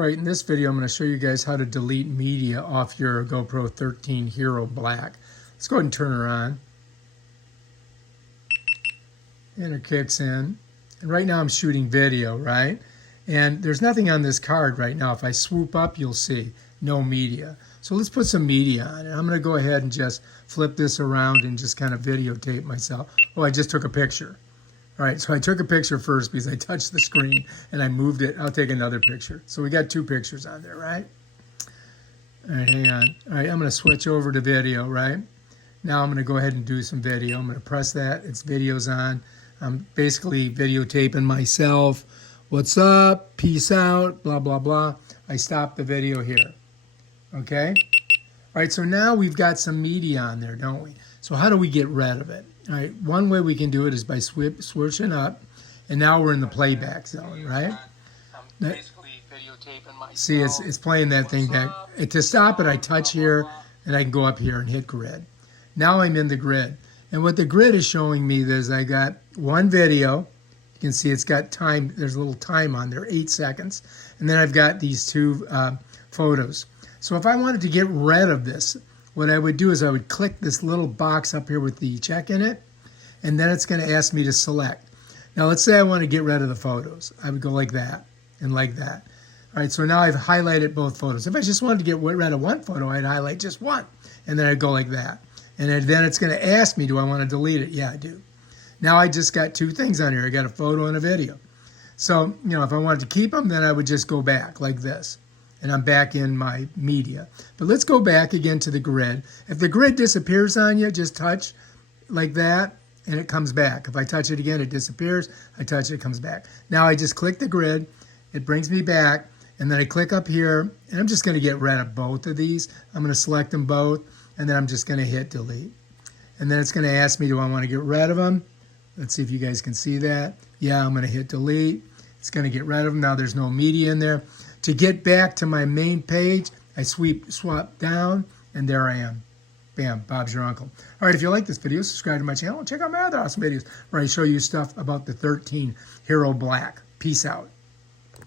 Alright, in this video I'm going to show you guys how to delete media off your GoPro 13 Hero Black. Let's go ahead and turn her on. And her kicks in. And right now I'm shooting video, right? And there's nothing on this card right now. If I swoop up, you'll see no media. So let's put some media on it. I'm going to go ahead and just flip this around and just kind of videotape myself. Oh, I just took a picture. All right, so I took a picture first because I touched the screen and I moved it. I'll take another picture. So we got two pictures on there, right? All right, hang on. All right, I'm going to switch over to video, right? Now I'm going to go ahead and do some video. I'm going to press that. It's video's on. I'm basically videotaping myself. What's up? Peace out. Blah, blah, blah. I stopped the video here. Okay? All right, so now we've got some media on there, don't we? So how do we get rid of it? All right, one way we can do it is by switching up, and now we're in the playback zone, right? See, it's playing that thing back. To stop it, I touch here, and I can go up here and hit grid. Now I'm in the grid. And what the grid is showing me is I got one video. You can see it's got time. There's a little time on there, 8 seconds. And then I've got these two photos. So if I wanted to get rid of this, what I would do is I would click this little box up here with the check in it, and then it's going to ask me to select. Now let's say I want to get rid of the photos. I would go like that and like that. All right, so now I've highlighted both photos. If I just wanted to get rid of one photo, I'd highlight just one, and then I'd go like that. And then it's going to ask me, do I want to delete it? Yeah, I do. Now I just got two things on here. I got a photo and a video. So, you know, if I wanted to keep them, then I would just go back like this. And I'm back in my media. But let's go back again to the grid. If the grid disappears on you, just touch like that, and it comes back. If I touch it again, it disappears. I touch it, it comes back. Now I just click the grid. It brings me back. And then I click up here, and I'm just going to get rid of both of these. I'm going to select them both, and then I'm just going to hit delete. And then it's going to ask me, do I want to get rid of them? Let's see if you guys can see that. Yeah, I'm going to hit delete. It's going to get rid of them. Now there's no media in there. To get back to my main page, I swap down, and there I am. Bam, Bob's your uncle. All right, if you like this video, subscribe to my channel and check out my other awesome videos where I show you stuff about the 13 Hero Black. Peace out.